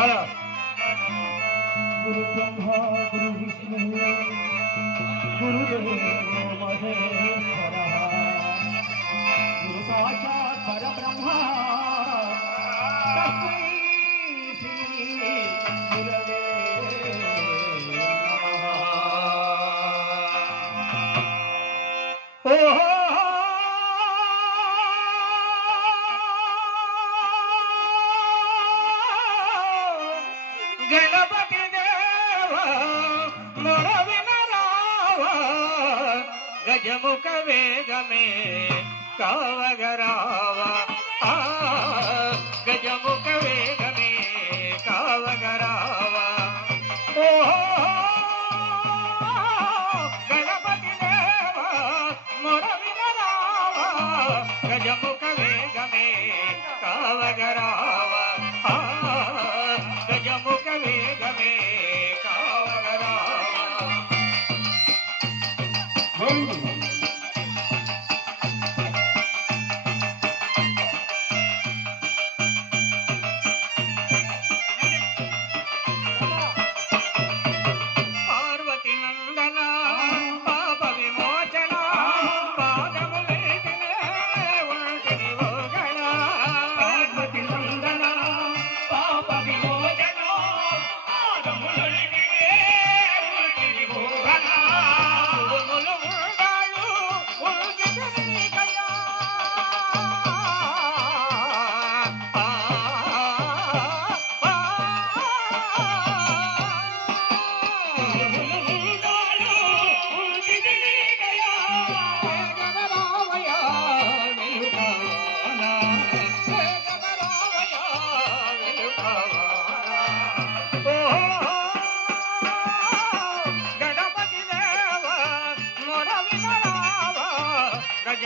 Ara. Guru Brahma Guru Vishnu Guru Deva Mahesh Ganapati దేవా మొరవిన రావా గజముఖ వేగమే కావగరా.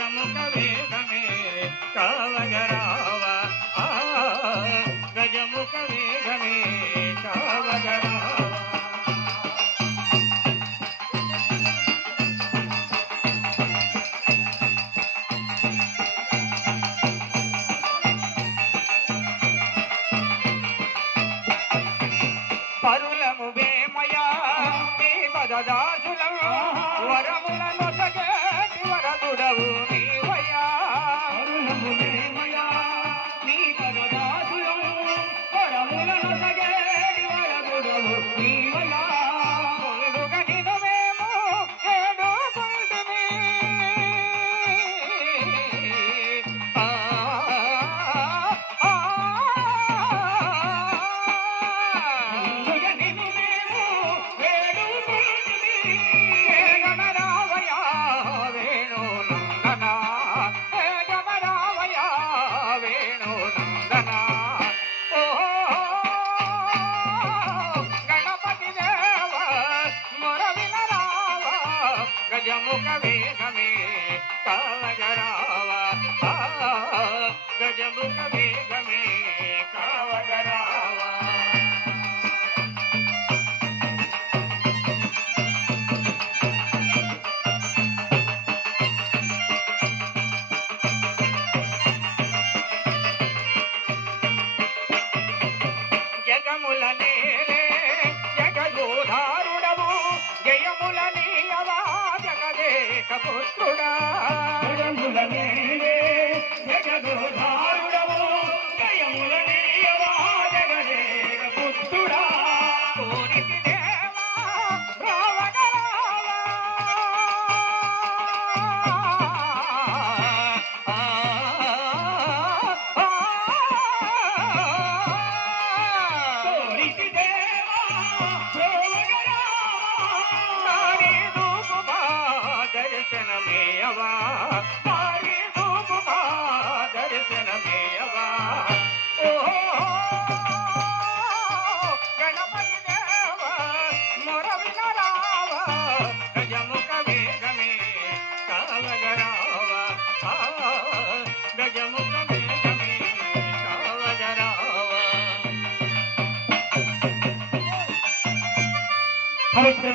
గజముఖ వేగమే కావగరావ గజముఖ వేగమే కావగరావ పరులము వేమయా? నీ పదదాస గజముఖ వేగమే కావగరావ గజముఖ వేగమే ಪುತ್ರುಡಾ ಕಾರ್ಯಕ್ರಮ